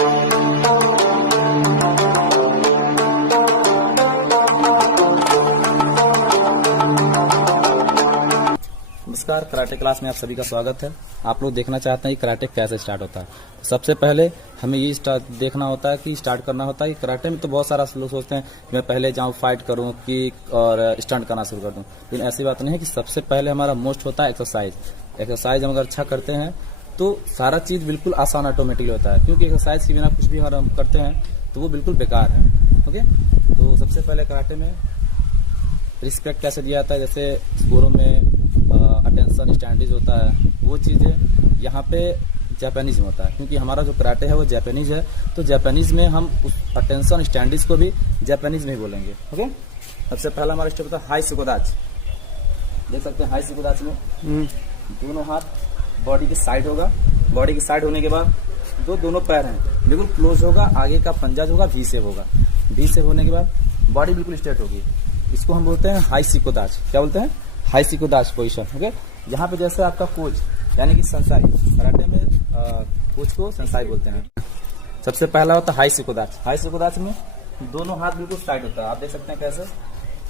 नमस्कार, karate class में आप सभी का स्वागत है। आप लोग देखना चाहते हैं कि कराटे कैसे स्टार्ट होता है। सबसे पहले हमें ये देखना होता है कि स्टार्ट करना होता है कि कराटे में तो बहुत सारा लोग सोचते हैं कि मैं पहले जाऊं, फाइट करूं, किक और स्टंट करना शुरू कर दूं। लेकिन ऐसी बात नहीं है कि सबसे पहले हमारा मोस्ट होता है एक्सरसाइज। एक्सरसाइज हम अगर अच्छा करते हैं तो सारा चीज़ बिल्कुल आसान ऑटोमेटिकली होता है, क्योंकि एक्सरसाइज के बिना कुछ भी अगर हम करते हैं तो वो बिल्कुल बेकार है। ओके, तो सबसे पहले कराटे में रिस्पेक्ट कैसे दिया जाता है, जैसे स्कोरों में अटेंशन स्टैंडीज होता है, वो चीज़ें यहाँ पे जापानीज में होता है, क्योंकि हमारा जो कराटे है वो जापानीज है। तो जापानीज में हम उस अटेंशन स्टैंडीज को भी जापानीज में ही बोलेंगे। ओके, सबसे पहला हमारा स्टेप होता है हाई सिकोदाच। देख सकते हैं हाई सिकोदाच में दोनों हाथ बॉडी की साइड होगा। बॉडी की साइड होने के बाद दोनों पैर हैं बिल्कुल क्लोज होगा। आगे का पंजा जो होगा वी शेप होगा। वी शेप होने के बाद बॉडी बिल्कुल स्ट्रेट होगी। इसको हम बोलते हैं हाई सिकोदाच। क्या बोलते हैं? High सिकोदाच position. ओके, यहाँ पे जैसे आपका कोच यानी कि संसाई, कराटे में कोच को संसाई बोलते हैं। सबसे पहला होता है हाई सिकोदाच। हाई सिकोदाच में दोनों हाथ बिल्कुल साइड होता है। आप देख सकते हैं कैसे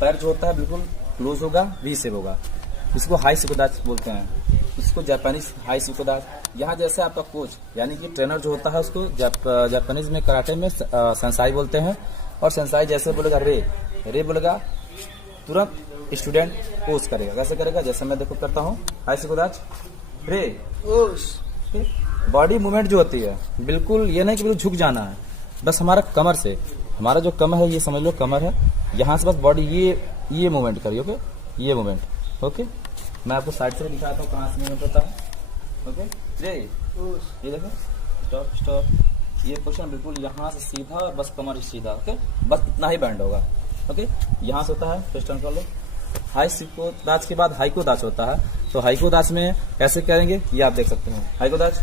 पैर जो होता है बिल्कुल क्लोज होगा, वी शेप होगा। इसको हाई सिकोदाच बोलते हैं। इसको जापानीज हाई सिकोदाच। यहाँ जैसे आपका कोच यानी कि ट्रेनर जो होता है उसको जापानीज में कराटे में संसाई बोलते हैं। और संसाई जैसे बोलेगा रे बोलेगा, तुरंत स्टूडेंट पोज करेगा। कैसे करेगा? जैसे मैं देखो करता हूँ हाई सिकोदाच, रे बॉडी मूवमेंट जो होती है बिल्कुल ये नहीं कि बिल्कुल झुक जाना है, बस हमारा कमर से, हमारा जो कमर है ये समझ लो कमर है, यहाँ से बस बॉडी ये मूवमेंट करिए। ओके, ये मूवमेंट। ओके, मैं आपको साइड से दिखाता हूँ कहाँ से मूवमेंट होता है। ओके, रे ये देखो, स्टॉप स्टॉप, ये पोजीशन बिल्कुल यहाँ से सीधा, बस कमर सीधा। ओके, बस इतना ही बैंड होगा। ओके, यहाँ से होता है, फिर टर्न कर लो। हाई सिकोदाच के बाद हाइकोदाच होता है। तो हाइकोदाच में कैसे करेंगे ये आप देख सकते हैं। हाइकोदाच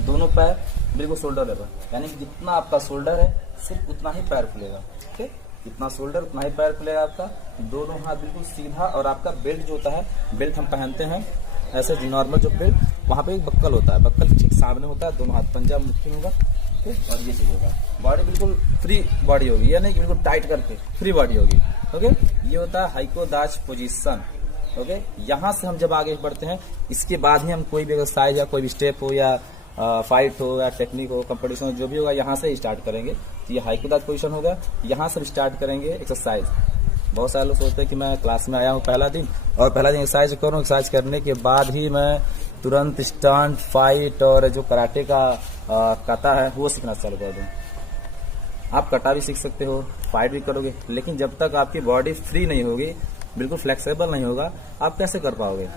दोनों पैर बिल्कुल शोल्डर लेवल, यानी कि जितना आपका शोल्डर है सिर्फ उतना ही पैर खुलेगा। ओके, जितना शोल्डर उतना ही पैर खुलेगा आपका। दोनों हाथ बिल्कुल सीधा। और आपका बेल्ट जो होता है, बेल्ट हम पहनते हैं ऐसे नॉर्मल जो बेल्ट, वहाँ पे एक बक्कल होता है, बक्कल ठीक सामने होता है। दोनों हाथ पंजा मुट्ठी होगा और ये चीज होगा। बॉडी बिल्कुल फ्री बॉडी होगी, या नहीं कि बिल्कुल टाइट करके फ्री बॉडी होगी। ओके, ये होता है हाइकोदाच पोजीशन। ओके, यहाँ से हम जब आगे बढ़ते हैं इसके बाद ही हम कोई भी एक्सरसाइज या कोई भी स्टेप हो या फाइट हो या टेक्निक हो, कंपटीशन जो भी होगा, यहाँ से स्टार्ट करेंगे। तो ये हाइकोदाच पोजीशन होगा। यहाँ से स्टार्ट करेंगे एक्सरसाइज। बहुत सारे लोग सोचते हैं कि मैं क्लास में आया हूँ पहला दिन और पहला दिन एक्सरसाइज करूँ, एक्सरसाइज करने के बाद ही मैं तुरंत स्टंट, फाइट और जो कराटे का कता है वो सीखना चालू कर दूं। आप कटा भी सीख सकते हो, फाइट भी करोगे, लेकिन जब तक आपकी बॉडी फ्री नहीं होगी, बिल्कुल फ्लेक्सिबल नहीं होगा, आप कैसे कर पाओगे?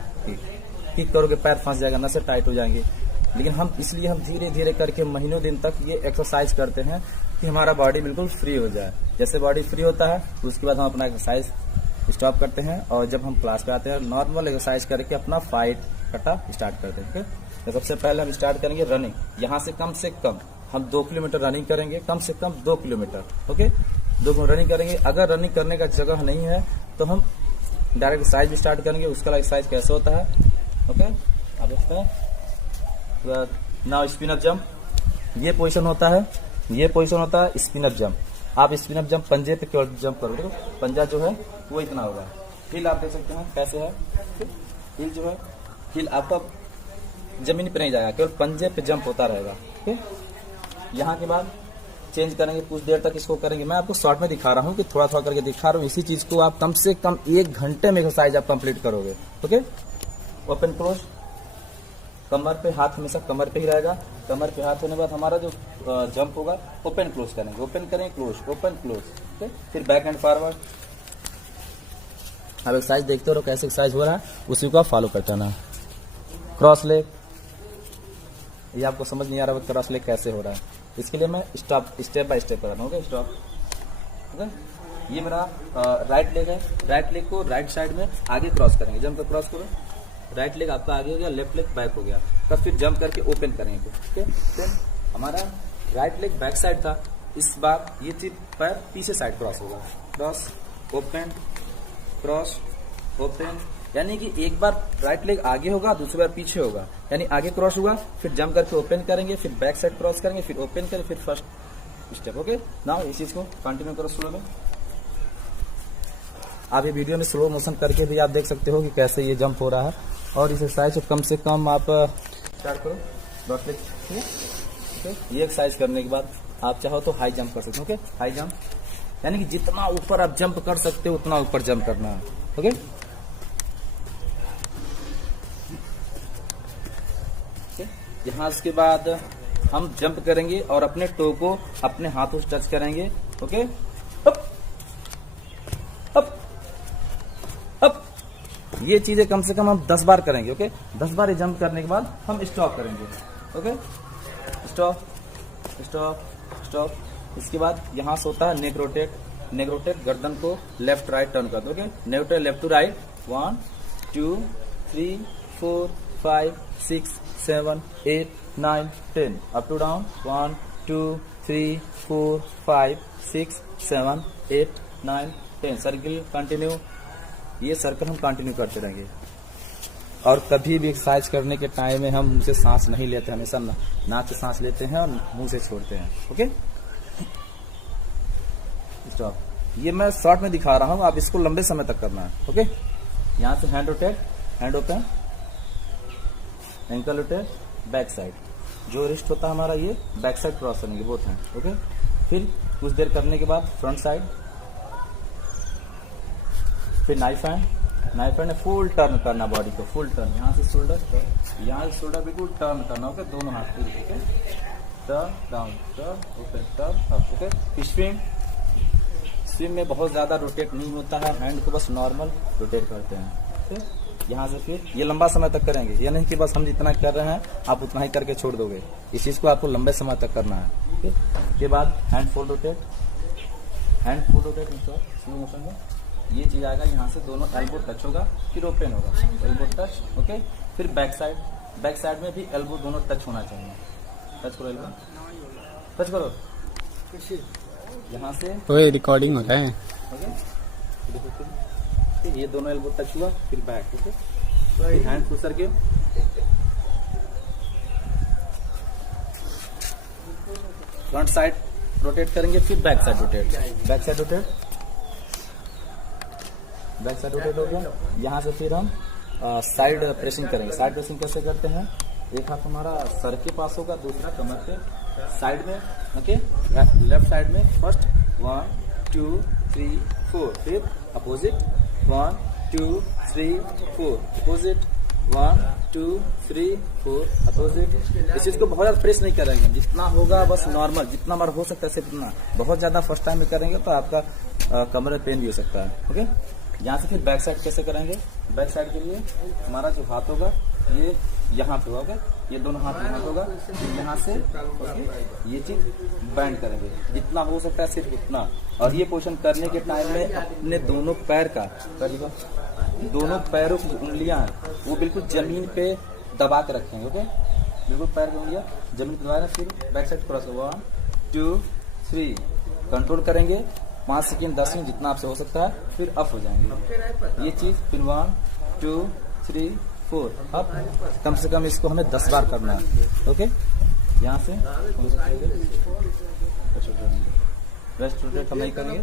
किक करोगे पैर फंस जाएगा, नसें टाइट हो जाएंगी। लेकिन हम इसलिए हम धीरे धीरे करके महीनों दिन तक ये एक्सरसाइज करते हैं कि हमारा बॉडी बिल्कुल फ्री हो जाए। जैसे बॉडी फ्री होता है उसके बाद हम अपना एक्सरसाइज स्टॉप करते हैं और जब हम क्लास पे आते हैं नॉर्मल एक्सरसाइज करके अपना फाइट कटा स्टार्ट करते हैं। तो सबसे पहले हम स्टार्ट करेंगे रनिंग। यहाँ से कम हम 2 किलोमीटर रनिंग करेंगे, कम से कम 2 किलोमीटर। ओके, 2 किलोमीटर रनिंग करेंगे। अगर रनिंग करने का जगह नहीं है तो हम डायरेक्ट एक्सरसाइज भी स्टार्ट करेंगे। उसका एक्सरसाइज कैसे होता है? ओके, आप देखते हैं नाउ स्पिन अप जंप, ये पोजीशन होता है। ये पोजीशन होता है स्पिन अप जंप। आप स्पिन अप जंप पंजे पे केवल जंप करोगे, पंजा जो है वो इतना होगा। हिल आप देख सकते हैं कैसे है। हिल जो है, हिल आपका जमीन पे नहीं जाएगा, केवल पंजे पे जंप होता रहेगा। ओके, यहाँ के बाद चेंज करेंगे, कुछ देर तक इसको करेंगे। मैं आपको शॉर्ट में दिखा रहा हूँ कि थोड़ा थोड़ा करके दिखा रहा हूँ। इसी चीज को आप कम से कम 1 घंटे में एक्सरसाइज आप कंप्लीट करोगे। ओके, ओपन क्लोज, कमर पे हाथ हमेशा कमर पे ही रहेगा। कमर पे हाथ होने के बाद हमारा जो जंप होगा ओपन क्लोज करेंगे, ओपन करेंगे क्लोज, ओपन क्लोज। ओके, फिर बैक एंड फॉरवर्ड। अब एक्सरसाइज देखते रहो कैसे एक्सरसाइज हो रहा है, उसी को आप फॉलो करते रहना। क्रॉस लेग, ये आपको समझ नहीं आ रहा क्रॉस लेग कैसे हो रहा है, इसके लिए मैं स्टेप बाय स्टेप कर रहा हूँ। Okay, stop. ओके, ये मेरा राइट लेग है। राइट लेग को राइट साइड में आगे क्रॉस करेंगे, जंप कर क्रॉस करो। राइट लेग आपका आगे हो गया, लेफ्ट लेग बैक हो गया। तब फिर जंप करके ओपन करेंगे। ओके, फिर हमारा राइट लेग बैक साइड था, इस बार ये चीज पैर पीछे साइड क्रॉस होगा। क्रॉस, ओपन, क्रॉस, ओपन, यानी कि एक बार राइट लेग आगे होगा, दूसरी बार पीछे होगा, यानी आगे क्रॉस हुआ, फिर जंप करके ओपन करेंगे, फिर बैक साइड क्रॉस करेंगे, फिर ओपन करेंगे, फिर फर्स्ट स्टेप। ओके, नाउ इस चीज को कंटिन्यू करो स्लो में। आप ये वीडियो में स्लो मोशन करके भी आप देख सकते हो कि कैसे ये जंप हो रहा है। और इस एक्सरसाइज को कम से कम आप स्टार्ट करो डॉट लेग। ओके, ये एक्सरसाइज करने के बाद आप चाहो तो हाई जंप कर सकते हो। ओके, हाई जंप यानी कि जितना ऊपर आप जंप कर सकते हो उतना ऊपर जंप करना है। ओके, यहाँ उसके बाद हम जंप करेंगे और अपने टो को अपने हाथों से टच करेंगे। ओके, अप अप अप, ये चीजें कम से कम हम 10 बार करेंगे। ओके, 10 बार ये जंप करने के बाद हम स्टॉप करेंगे। Okay, stop stop stop. इसके बाद यहां से होता है नेक रोटेट। नेक रोटेट, गर्दन को लेफ्ट राइट टर्न कर दो। Okay, neck rotate left to right, 1 2 3 4 5 6 7 8 9 10, up to down 1 2 3 4 5 6 7 8 9 10। Circle continue, ये सर्कल हम कंटिन्यू करते रहेंगे। और कभी भी एक्सरसाइज करने के टाइम में हम मुंह से सांस नहीं लेते, हमेशा नाक से सांस लेते हैं और मुंह से छोड़ते हैं। Okay, stop. ये मैं शॉर्ट में दिखा रहा हूं, आप इसको लंबे समय तक करना है। ओके, यहां से hand rotate, hand open, ankle rotate, back side. जो रिस्ट होता है हमारा ये बैक साइड क्रॉस करेंगे बोथ हैं। ओके, फिर कुछ देर करने के बाद फ्रंट साइड, फिर knife hand. Knife hand full turn करना बॉडी को, फुल टर्न, यहाँ से शोल्डर, यहाँ से शोल्डर बिल्कुल टर्न करना। ओके, दोनों हाथ पूरी। Okay, turn down, turn open, turn up. Okay, swing. Swing में बहुत ज्यादा रोटेट नहीं होता है, हैंड को बस नॉर्मल रोटेट करते हैं। ओके, यहाँ से फिर ये लंबा समय तक करेंगे, ये नहीं कि बस हम जितना कर रहे हैं आप उतना ही करके छोड़ दोगे। इस चीज को आपको लंबे समय तक करना है। ओके, के बाद hand fold rotate, hand fold rotate slow motion में ये चीज आएगा, यहाँ से दोनों एल्बो टच होगा, फिर ओपन होगा, एल्बो टच। ओके, फिर बैक साइड, बैक साइड में भी एल्बो दोनों टच होना चाहिए। टच करो, एल्बो टच करो, यहाँ से ओए रिकॉर्डिंग हो रहा है। ओके, ये दोनों एल्बो टच हुआ, फिर बैक। ओके, फिर हैंड पुश करके फ्रंट साइड रोटेट करेंगे, फिर back side rotate, back side rotate, back side rotate हो गया। यहाँ से फिर हम साइड प्रेसिंग करेंगे। साइड प्रेसिंग कैसे करते हैं, एक हाथ हमारा सर के पास होगा, दूसरा कमर पे साइड में। ओके, लेफ्ट साइड में फर्स्ट 1 2 3 4, फिर अपोजिट 1 2 3 4, अपोजिट 1 2 3 4, अपोजिट। इस चीज को बहुत ज्यादा प्रेस नहीं करेंगे, जितना होगा बस नॉर्मल, जितना बार हो सकता है सिर्फ इतना। बहुत ज्यादा फर्स्ट टाइम में करेंगे तो आपका कमर में पेन भी हो सकता है। ओके, यहाँ से फिर बैक साइड कैसे करेंगे। बैक साइड के लिए हमारा जो हाथ होगा ये यहाँ पे होगा, ये दोनों हाथ यहाँ होगा, यहाँ से ओके, ये चीज बैंड करेंगे, जितना हो सकता है सिर्फ उतना। और ये पोजीशन करने के टाइम में अपने दोनों पैर का, दोनों पैरों की उंगलियां वो बिल्कुल जमीन पे दबा के रखेंगे। ओके, बिल्कुल पैर की उंगलियां जमीन पे दबा, फिर बैक साइड क्रॉस 1 2 3 कंट्रोल करेंगे 5 सेकेंड 10 सेकेंड जितना आपसे हो सकता है, फिर अप हो जाएंगे। ये चीज फिर 1 2 3 4 अप। कम से कम इसको हमें 10 बार करना है। ओके, यहाँ से वेस्ट रोटेट हम नहीं करेंगे।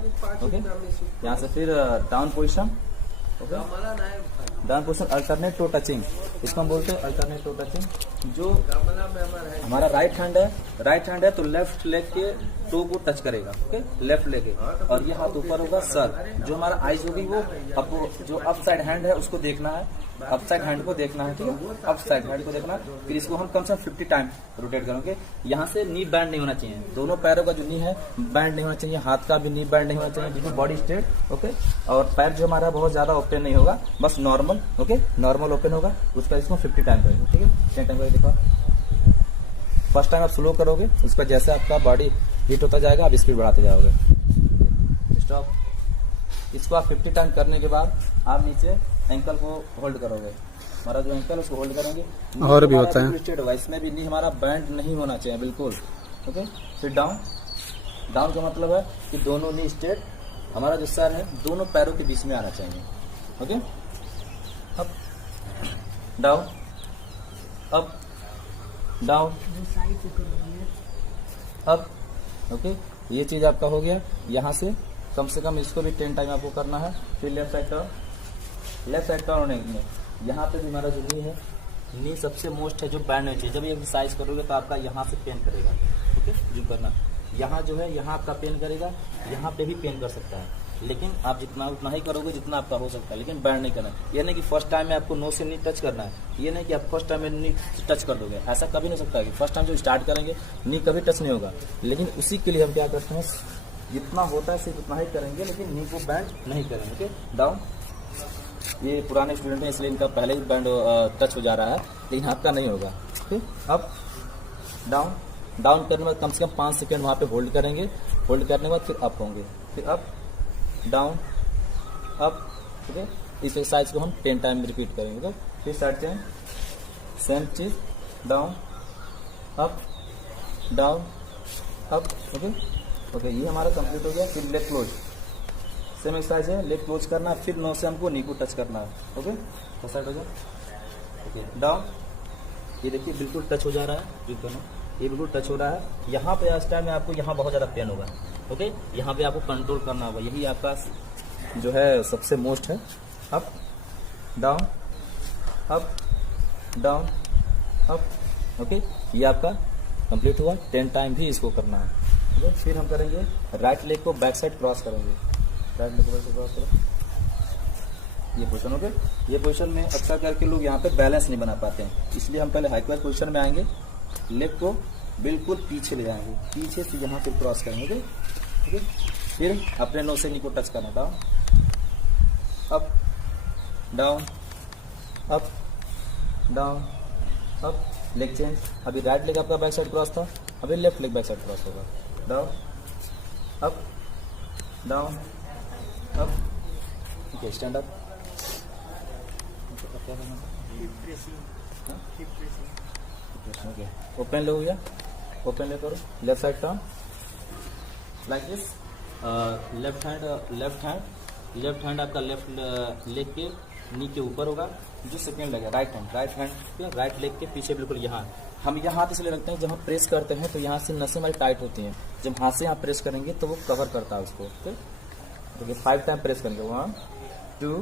ओके, यहाँ से फिर down position. Okay, down position alternate toe touching, इसको हम बोलते हैं अल्टरनेट टो टचिंग। जो हमारा राइट हैंड है तो लेफ्ट लेग के टो को टच करेगा। ओके, लेफ्ट लेग, और ये हाथ ऊपर होगा सर। जो हमारा आइज होगी वो जो अप साइड हैंड है उसको देखना है, अप साइड हैंड को देखना है। ठीक है, अप साइड हैंड को देखना है। फिर इसको हम कम से कम 50 टाइम रोटेट करेंगे। यहाँ से नी बैंड नहीं होना चाहिए, दोनों पैरों का जो नी है बैंड नहीं होना चाहिए, हाथ का भी नी बैंड नहीं होना चाहिए, बिल्कुल बॉडी स्ट्रेट। ओके, और पैर जो हमारा बहुत ज्यादा ओपन नहीं होगा, बस नॉर्मल। ओके, नॉर्मल ओपन होगा, उसका इसको 50 टाइम करेंगे। ठीक है, 10 टाइम करके देखो। फर्स्ट टाइम आप स्लो करोगे, उसका जैसे आपका बॉडी हीट होता जाएगा आप स्पीड बढ़ाते जाओगे। स्टॉप। इसको आप 50 टाइम करने के बाद आप नीचे एंकल को होल्ड करोगे, हमारा जो एंकल उसको होल्ड करेंगे। और भी होता है, स्ट्रेट होगा, इसमें भी नी हमारा बैंड नहीं होना चाहिए बिल्कुल। ओके, फिर डाउन। डाउन का मतलब है कि दोनों नी स्ट्रेट, हमारा जो सर है दोनों पैरों के बीच में आना चाहिए। ओके, अब down, up, down, up. Okay, ये चीज आपका हो गया। यहाँ से कम इसको भी 10 टाइम आपको करना है। फिर left side turn, left side turn होने में यहाँ पे भी हमारा जो नी है, नी सबसे मोस्ट है जो बैंड होनी चाहिए। जब ये एक्सरसाइज करोगे तो आपका यहाँ से पेन करेगा। ओके, जो करना यहाँ जो है, यहाँ आपका पेन करेगा, यहाँ पे भी पेन कर सकता है, लेकिन आप जितना उतना ही करोगे जितना आपका हो सकता है, लेकिन बैंड नहीं करना। ये नहीं कि फर्स्ट टाइम में आपको नो से नी टच करना है, ये नहीं कि आप फर्स्ट टाइम में नी टच कर दोगे, ऐसा कभी नहीं हो सकता। कि फर्स्ट टाइम जो स्टार्ट करेंगे नी कभी टच नहीं होगा, लेकिन उसी के लिए हम क्या करते हैं, जितना होता है सिर्फ उतना ही करेंगे, लेकिन नी को बैंड नहीं करेंगे। Okay, down. ये पुराने स्टूडेंट हैं इसलिए इनका पहले ही बैंड टच हो जा रहा है, लेकिन आपका नहीं होगा। ठीक, अप, डाउन। डाउन करने के बाद कम से कम 5 सेकेंड वहाँ पे होल्ड करेंगे। होल्ड करने के बाद फिर अप होंगे, फिर अप, डाउन, अप। ठीक है, इस एक्सरसाइज को हम 10 टाइम रिपीट करेंगे। फिर साइड चेंज, सेम चीज, down, up, down, up. Okay okay, ये हमारा कंप्लीट हो गया। फिर लेग क्लोज, सेम एक्सरसाइज है, लेग क्लोज करना, फिर नो से हमको नी को टच करना है। ओके, तो साइड हो गया। Okay, down. ये देखिए बिल्कुल टच हो जा रहा है, जो करना ये बिल्कुल टच हो रहा है। यहाँ पे इस टाइम में आपको यहाँ बहुत ज़्यादा पेन होगा। ओके, यहाँ पे आपको कंट्रोल करना होगा, यही आपका जो है सबसे मोस्ट है। Up, down, up, down, up. Okay, ये आपका कंप्लीट हुआ। 10 टाइम भी इसको करना है। ओके, फिर हम करेंगे राइट लेग को बैक साइड क्रॉस करेंगे। राइट लेग को बैक साइड क्रॉस करो, ये पोजीशन। ओके, ये पोजीशन में अक्सर करके लोग यहाँ पे बैलेंस नहीं बना पाते हैं, इसलिए हम पहले हाई क्लास पोजीशन में आएंगे, लेग को बिल्कुल पीछे ले जाएंगे, पीछे से यहाँ पे क्रॉस करेंगे। ओके, फिर अपने नो से नी को टच करना। Down, up, down, up, down, up. Leg change, अभी राइट लेग आपका बैक साइड क्रॉस था, अभी left leg back side cross होगा। Down, up, down, up. ठीक है, स्टैंड अप। क्या करना था? ओके, ओपन ले हो गया, ओपन ले करो, left side turn like this. Left hand आपका लेफ्ट लेग के नी के ऊपर होगा। जो सेकेंड लेग है राइट हैंड के राइट लेग के पीछे बिल्कुल यहाँ। हम यहाँ हाथ इसलिए रखते हैं, जब हम प्रेस करते हैं तो यहाँ से नसें हमारी टाइट होती हैं, जब हाथ से यहाँ प्रेस करेंगे तो वो कवर करता है उसको। देखिए 5 टाइम प्रेस करेंगे, 1 2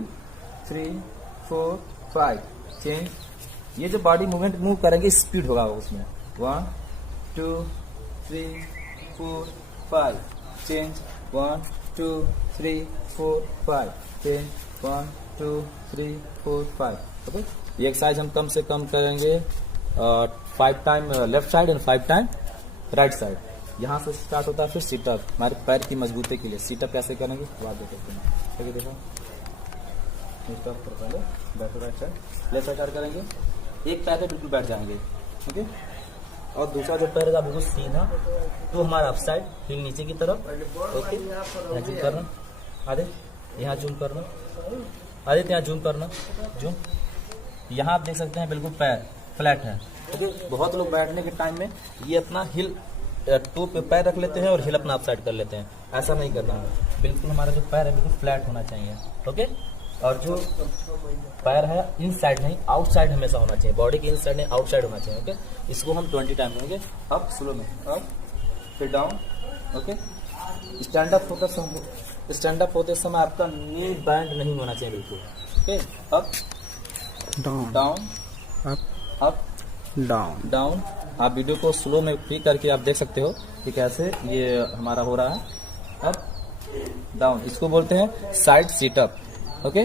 3 4 5। चेंज, ये जो बॉडी मूवमेंट मूव करेंगे स्पीड होगा उसमें। 1 2 3 4 5। चेंज, 1 2 3 4 5। चेंज, 1 2 3 4 5। ओके, ये एक्सरसाइज हम कम से कम करेंगे 5 time left side and 5 time right side. यहाँ से स्टार्ट होता है। फिर सीटअप, हमारे पैर की मजबूती के लिए सीटअप कैसे करेंगे वो आप देख सकते हैं। ठीक है, देखो पहले back right side, left side करेंगे, एक पैर पे बिल्कुल बैठ जाएंगे। ओके, और दूसरा जो पैर है बिल्कुल सीधा, तो हमारा अप साइड, हिल नीचे की तरफ। ओके, यहाँ जूम करना, आधे यहाँ जूम करना, आधे यहाँ जूम करना, जूम। यहाँ आप देख सकते हैं बिल्कुल पैर फ्लैट है। ओके, बहुत लोग बैठने के टाइम में ये अपना हिल टू पे पैर रख लेते हैं और हिल अपना अप साइड कर लेते हैं, ऐसा नहीं करना है। बिल्कुल हमारा जो पैर है बिल्कुल फ्लैट होना चाहिए। ओके, और जो पैर है इन साइड नहीं आउट साइड हमेशा होना चाहिए, बॉडी के इन साइड नहीं आउट साइड होना चाहिए। ओके, इसको हम 20 टाइम करेंगे। अप स्लो में, अप फिर down. Okay, stand up focus, stand up होते समय आपका नी बैंड नहीं होना चाहिए बिल्कुल। Okay, up down, down, up down, down. आप वीडियो को स्लो में फ्री करके आप देख सकते हो कि कैसे ये हमारा हो रहा है। अप डाउन, इसको बोलते हैं साइड सीटअप। ओके,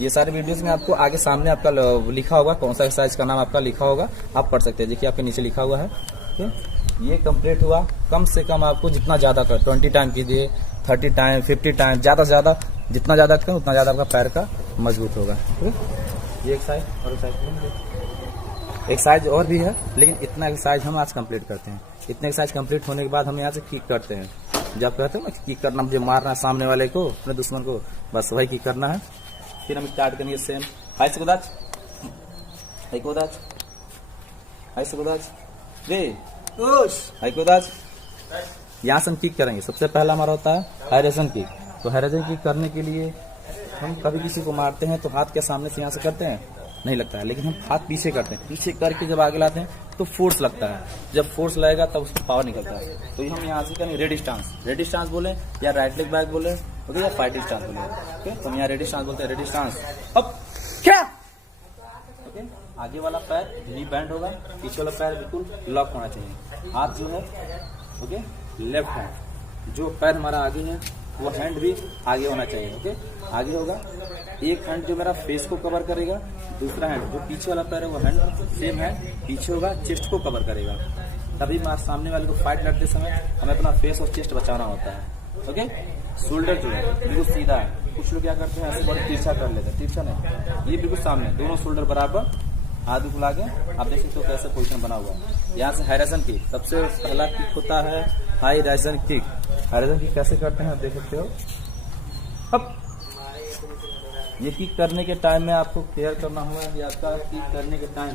ये सारे वीडियोस में आपको आगे सामने आपका लिखा होगा, कौन सा एक्सरसाइज का नाम आपका लिखा होगा, आप पढ़ सकते हैं। देखिए आपके नीचे लिखा हुआ है। ओके, ये कंप्लीट हुआ। कम से कम आपको जितना ज्यादा कर 20 टाइम कीजिए, 30 टाइम, 50 टाइम, ज्यादा से ज्यादा, जितना ज्यादा करें उतना ज्यादा आपका पैर का मजबूत होगा। ये एक्सरसाइज और एक्सरसाइज और भी है, लेकिन इतना एक्सरसाइज हम आज कंप्लीट करते हैं। इतने एक्सरसाइज कंप्लीट होने के बाद हम यहाँ से किक करते हैं। जब कहते हैं ना किक करना, मुझे मारना है सामने वाले को, अपने दुश्मन को, बस वही किक करना है। फिर हम स्टार्ट करेंगे सेम हाई से कुदाच, हाई कुदाच, हाई से कुदाच, हाई कुदाच। यहाँ से हम किक करेंगे। सबसे पहला हमारा होता है हाइरेजन किक। तो हाइरेजन किक करने के लिए हम कभी किसी को मारते हैं तो हाथ के सामने से यहाँ से करते हैं, नहीं लगता है, लेकिन हम हाथ पीछे करते हैं, पीछे करके जब आगे लाते हैं तो फोर्स लगता है, जब फोर्स लगेगा तब उसमें पावर निकलता है। तो हम यहाँ से करेंगे रेडी स्टांस बोले या राइट लेग बैक बोले, ओके, या फाइटिंग स्टांस बोले, ओके। तो हम यहाँ रेडी स्टांस बोलते हैं, रेडी स्टांस अप क्या, ओके। आगे वाला पैर नी बैंड होगा, पीछे वाला पैर बिल्कुल लॉक होना चाहिए, हाथ जो है, ओके, लेफ्ट हैंड, जो पैर हमारा आगे है वो हैंड भी आगे होना चाहिए, ओके, आगे होगा। एक हैंड जो मेरा फेस को कवर करेगा, दूसरा हैंड जो पीछे वाला पैर है वो हैंड सेम है पीछे होगा, चेस्ट को कवर करेगा। तभी सामने वाले को फाइट लड़ते समय हमें अपना फेस और चेस्ट बचाना होता है, ओके। शोल्डर जो है बिल्कुल सीधा है, कुछ लोग क्या करते हैं ऐसे बड़े तिरछा कर लेते हैं, तिरछा नहीं, ये बिल्कुल सामने, दोनों शोल्डर बराबर, हाथ बिल्कुल आगे। आप देख सकते हो कैसे पोजीशन बना हुआ है। यहाँ से हाई राइजन किक, सबसे पहला किक होता है high Ryzen kick. High Ryzen kick कैसे करते हैं आप देख सकते हो। अब ये किक करने के टाइम में आपको केयर करना होगा कि आपका किक करने के टाइम,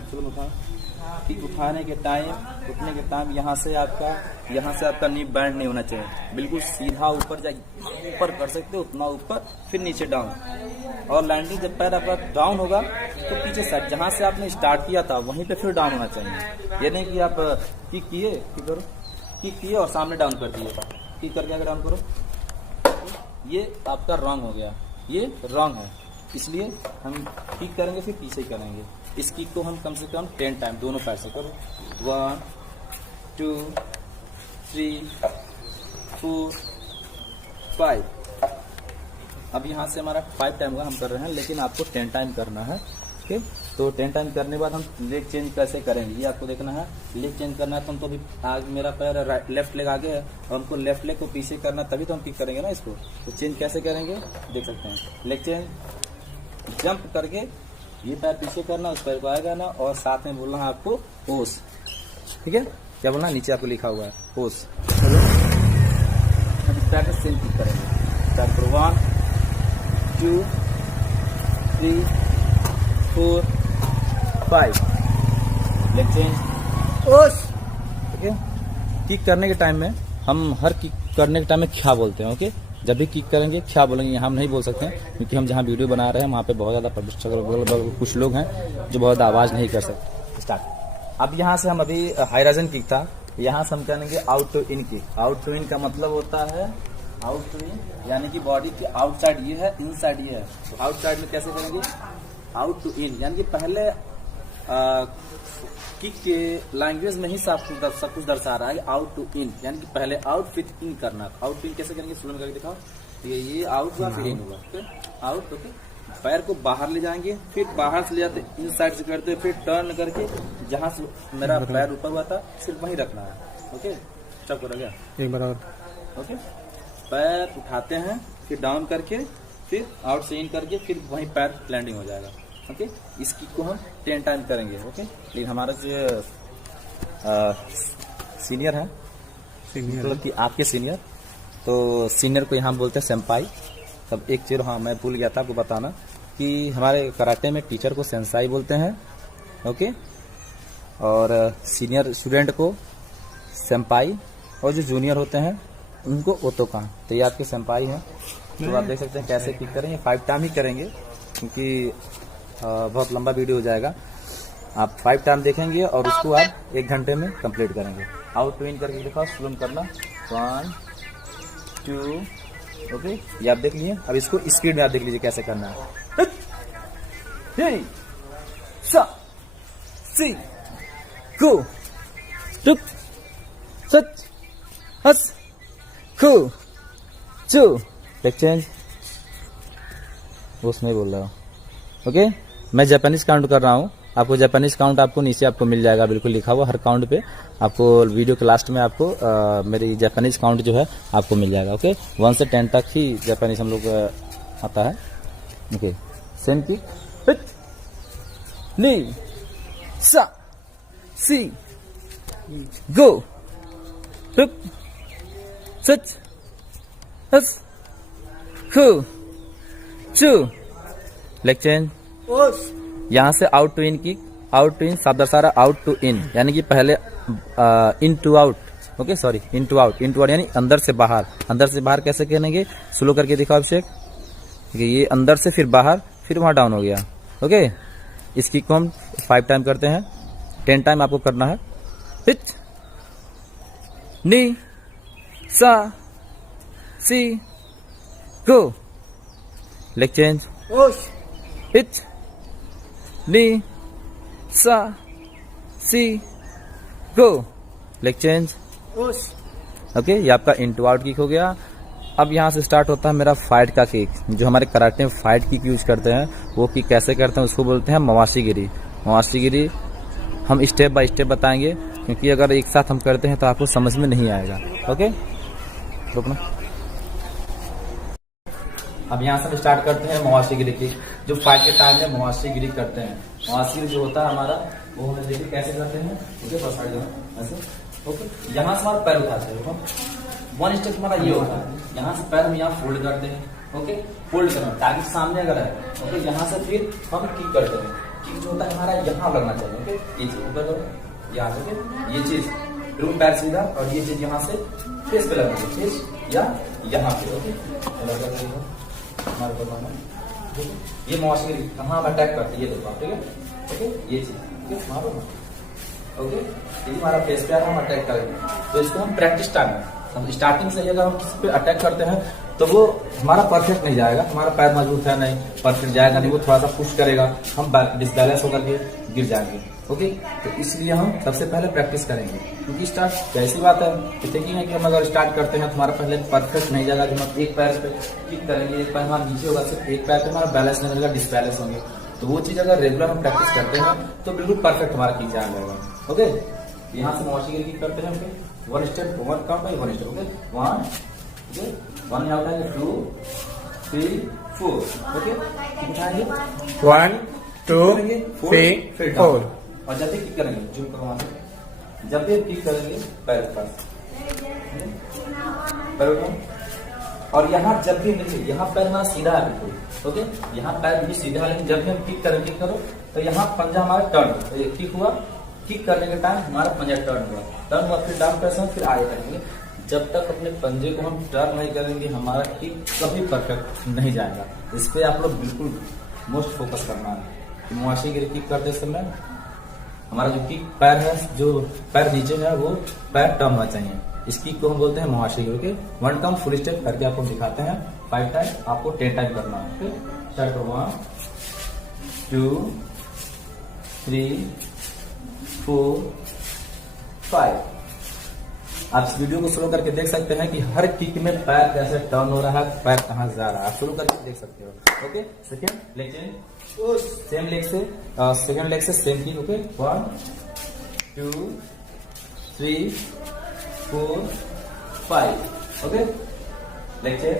किक उठाने के टाइम, उठने के टाइम यहाँ से आपका नी बैंड नहीं होना चाहिए, बिल्कुल सीधा ऊपर जाए, ऊपर कर सकते हो उतना ऊपर, फिर नीचे डाउन। और लैंडिंग जब पैर आपका डाउन होगा तो पीछे साइड जहाँ से आपने स्टार्ट किया था वहीं पे फिर डाउन होना चाहिए। ये नहीं कि आप किक किए और सामने डाउन कर दिए, किक करके आगे डाउन करो, ये आपका रॉन्ग हो गया, ये रॉन्ग है। इसलिए हम किक करेंगे फिर पीछे ही करेंगे। इस किक को हम कम से कम 10 टाइम दोनों पैर से करो, 1 2 3 4 5। अब यहाँ से हमारा 5 टाइम का हम कर रहे हैं, लेकिन आपको 10 टाइम करना है, ठीक। तो 10 टाइम करने के बाद हम लेग चेंज कैसे करेंगे ये आपको देखना है। लेग चेंज करना है तो हम तो अभी आगे मेरा पैर लेफ्ट लेग आगे है और हमको लेफ्ट लेग को पीछे करना, तभी तो हम किक करेंगे ना इसको। तो चेंज कैसे करेंगे देख सकते हैं। लेग चेंज, जंप करके ये पैर पीछे करना, उस पैर को आएगा ना, और साथ में बोलना है आपको होस, ठीक है। क्या बोलना, नीचे आपको लिखा हुआ है होस। चलो हम इस पैर में सेम किक करेंगे। स्टार्ट करो, 1 2 3 4 5। लेग चेंज ओस, ठीक है। किक करने के टाइम में हम हर किक करने के टाइम में क्या बोलते हैं, ओके। जब भी किक करेंगे क्या बोलेंगे, यहाँ हम नहीं बोल सकते हैं, क्योंकि हम जहाँ वीडियो बना रहे हैं वहाँ पे बहुत ज्यादा पब्लिक कुछ लोग हैं जो बहुत आवाज नहीं कर सकते। स्टार्ट। अब यहाँ से हम अभी हाई राइजन किक था, यहाँ से हम करेंगे out to in kick. Out to in का मतलब होता है आउट टू इन, यानी कि बॉडी की आउटसाइड ये है, इनसाइड ये है। तो आउटसाइड में कैसे करेंगे, आउट टू इन, यानी कि पहले किक के लैंग्वेज में ही सब कुछ दर्शा रहा है आउट टू इन, यानी कि पहले आउट फिर इन करना। आउट टू इन कैसे करेंगे, स्लो करके दिखाओ। ये आउट हुआ फिर इन हुआ, आउट, ओके। पैर को बाहर ले जाएंगे, फिर बाहर से ले जाते इन साइड से करते, फिर टर्न करके जहां से मेरा पैर ऊपर हुआ था सिर्फ वहीं रखना है, ओके। स्टॉप हो गया एक बार और, ओके। पैर उठाते हैं, फिर डाउन करके, फिर आउट से इन करके, फिर वहीं पैर लैंडिंग हो जाएगा, ओके। इस किक को हम 10 टाइम करेंगे, ओके। लेकिन हमारा जो सीनियर है, मतलब कि आपके सीनियर, तो सीनियर को यहाँ बोलते हैं सेंपाई। तब एक चीज हाँ मैं भूल गया था आपको बताना कि हमारे कराटे में टीचर को सेंसाई बोलते हैं, ओके। और सीनियर स्टूडेंट को सेंपाई, और जो जूनियर होते हैं उनको ओतोकान। तो ये आपके सेंपाई हैं। तो आप देख सकते हैं कैसे किक करेंगे, 5 टाइम ही करेंगे क्योंकि बहुत लंबा वीडियो हो जाएगा। आप 5 टाइम देखेंगे और उसको आप 1 घंटे में कंप्लीट करेंगे। आउट टू इन करके दिखाओ, स्लो करना, 1 2, ओके। ये आप देख लिए। अब इसको स्पीड में आप देख लीजिए कैसे करना है। गो टुक सच हस खू चू। लेग चेंज, उसमें बोल रहा हूँ, ओके। मैं जापानीज काउंट कर रहा हूँ, आपको जापानीज काउंट आपको नीचे आपको मिल जाएगा, बिल्कुल लिखा हुआ हर काउंट पे आपको। वीडियो के लास्ट में आपको मेरी जापानीज काउंट जो है आपको मिल जाएगा, ओके। 1 से 10 तक ही जापानीज हम लोग आता है, ओके। सेम किक, नी सा सी गो टुक सच हस खू चू। लेग चेंज, यहाँ से आउट टू इन की, आउट टू इन साफ दर्शारा आउट टू इन, यानी कि पहले in to out, okay sorry, in to out, in to out यानी अंदर से बाहर। अंदर से बाहर कैसे करेंगे, स्लो करके दिखाओ अभिषेक। ये अंदर से फिर बाहर, फिर वहां डाउन हो गया, ओके। इस किक को हम 5 टाइम करते हैं, 10 टाइम आपको करना है। हिट, नी, सा, सी, गो, लेग चेंज, हिट, नी, सा, सी, गो, लेग चेंज। ओके, ये आपका इनटू आउट किक हो गया। अब यहाँ से स्टार्ट होता है मेरा फाइट का किक, जो हमारे कराटे में फाइट किक यूज करते हैं। वो किक कैसे करते हैं उसको बोलते हैं मवाशी गिरी। मवाशी गिरी हम स्टेप बाय स्टेप बताएंगे, क्योंकि अगर एक साथ हम करते हैं तो आपको समझ में नहीं आएगा। ओके, रुकना। अब यहाँ से हम स्टार्ट करते हैं मवाशी गिरी की, जो फाइट के टाइम में मवाशी गिरी करते हैं। मवाशी गिरी जो होता है हमारा, वो हमें देखिए कैसे करते हैं। ओके, फर्स्ट साइड ऐसे। ओके, यहाँ से हमारा पैर उठाते हैं। वन स्टेप हमारा ये होता है, यहाँ से पैर हम यहाँ फोल्ड करते हैं। ओके, फोल्ड करना ताकि सामने अगर है। ओके, यहाँ से फिर हम किक करते हैं। किक जो होता है हमारा यहाँ लगना चाहिए। ओके, ये चीज ऊपर करो, यहाँ से ये चीज फिर पैर सीधा, और ये चीज यहाँ से फेस पे लगना चाहिए, या यहाँ पे। ओके, ये मवाशी गिरी कहाँ अटैक करती है, ये देखो आप। ठीक है, ओके, ये चीज मारो। ओके, ये हमारा फेस पे हम अटैक करेंगे, तो इसको हम प्रैक्टिस टाइम में, हम स्टार्टिंग से अगर हम किसी पे अटैक करते हैं तो वो हमारा परफेक्ट नहीं जाएगा। हमारा पैर मजबूत है नहीं, परफेक्ट जाएगा नहीं, वो थोड़ा सा पुश करेगा, हम डिसबैलेंस होकर के गिर जाएंगे। ओके, तो इसलिए हम सबसे पहले प्रैक्टिस करेंगे, क्योंकि स्टार्ट कैसी बात है थिंकिंग है कि हम अगर स्टार्ट करते हैं तो हमारा पहले परफेक्ट नहीं जाएगा। जब हम एक पैर पे किक करेंगे, एक पैर हमारा नीचे होगा, सिर्फ एक पैर पे हमारा बैलेंस नहीं होगा, डिसबैलेंस होंगे। तो वो चीज अगर रेगुलर हम प्रैक्टिस करते हैं तो बिल्कुल परफेक्ट हमारा किक जाएगा। ओके, यहाँ से मवाशी गिरी किक करते हैं। One step, one count by one step. Okay, one, okay, one यहाँ उठाएंगे, 2 3 4। ओके, किक उठाएंगे, 1 2 3 4। और जब भी किक करेंगे, जूम करो वहां से, जब भी किक करेंगे पैर के पास, पैर उठाओ, और यहाँ जब भी नीचे, यहाँ पैर हमारा सीधा है बिल्कुल। ओके, यहाँ पैर भी सीधा है, लेकिन जब भी हम किक करेंगे, किक करो तो यहाँ पंजा हमारा टर्न, तो ये किक हुआ, किक करने के टाइम हमारा पंजा टर्न हुआ, फिर डाउन प्रेस, फिर आगे करेंगे। जब तक अपने पंजे को हम टर्न नहीं करेंगे, हमारा किक कभी परफेक्ट नहीं जाएगा। इस पे आप लोग बिल्कुल मोस्ट फोकस करना है। मवाशी गिरी किक करते समय हमारा जो किक पैर है, जो पैर नीचे है, वो पैर टर्न होना चाहिए। इस किक को हम बोलते हैं मवाशी गिरी। Okay, one term full step करके आपको दिखाते हैं। 5 टाइम, आपको 10 टाइम करना है। ओके, स्टार्ट करो। 1 2 3 4 5। आप इस वीडियो को स्लो करके देख सकते हैं कि हर किक में पैर कैसे टर्न हो रहा है, पैर कहाँ जा रहा है, आप स्लो करके देख सकते हो। Okay, second leg change, same leg से, सेकेंड लेग से same kick. Okay, 1 2 3 4 5। Okay, leg change,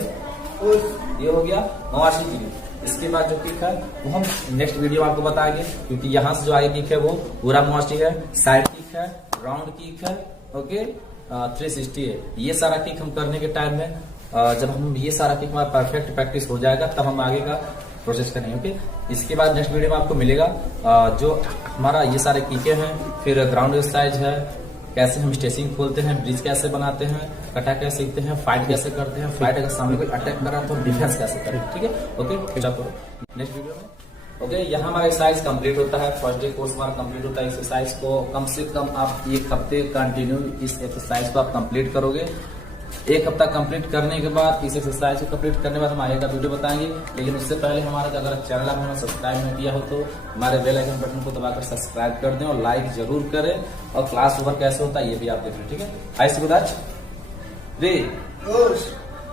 ये हो गया मवाशी गिरी। इसके बाद जो किक है वो हम नेक्स्ट वीडियो में आपको बताएंगे, क्योंकि यहाँ से जो आगे किक है वो पूरा मवाशी है, साइड किक है, राउंड किक है। ओके, 360 है। ये सारा किक हम करने के टाइम में, जब हम ये सारा किक हमारा परफेक्ट प्रैक्टिस हो जाएगा, तब हम आगे का प्रोसेस करेंगे। ओके, इसके बाद नेक्स्ट वीडियो में आपको मिलेगा जो हमारा ये सारे किके हैं, फिर ग्राउंड एक्सरसाइज है, कैसे हम स्टेचिंग खोलते हैं, ब्रिज कैसे बनाते हैं, कटा कैसे सीखते हैं, फाइट कैसे करते हैं, फाइट अगर सामने कोई अटैक कर रहा है तो डिफेंस कैसे करें। ठीक है, ओके, चलो नेक्स्ट वीडियो में। ओके, यहाँ हमारा एक्सरसाइज कंप्लीट होता है, फर्स्ट डे कोर्स हमारा कंप्लीट होता है। एक्सरसाइज को कम से कम आप 1 हफ्ते कंटिन्यू इस एक्सरसाइज को आप कंप्लीट करोगे। 1 हफ्ता कंप्लीट करने के बाद, इस एक्सरसाइज को कंप्लीट करने के बाद हम आगे का वीडियो बताएंगे। लेकिन उससे पहले हमारा अगर चैनल आपने सब्सक्राइब नहीं किया हो तो हमारे बेल आइकन बटन को दबाकर सब्सक्राइब कर दें और लाइक जरूर करें, और क्लास ओवर कैसे होता है ये भी आप देख लें। ठीक है, आइस गुदाज रे,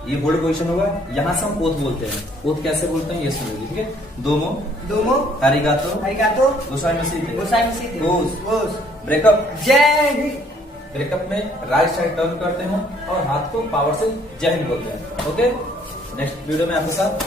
ये होल्ड पोजीशन होगा। यहाँ से हम ओथ बोलते हैं, ओथ कैसे बोलते हैं ये सुनिए। ठीक है, दोमो दोमो, अरिगातो अरिगातो, गोसाई मसीते गोसाई मसीते, ओस ब्रेकअप, जय। ब्रेकअप में राइट साइड टर्न करते हैं और हाथ को पावर से जय हिंद बोलते हैं। ओके, नेक्स्ट वीडियो में आपके साथ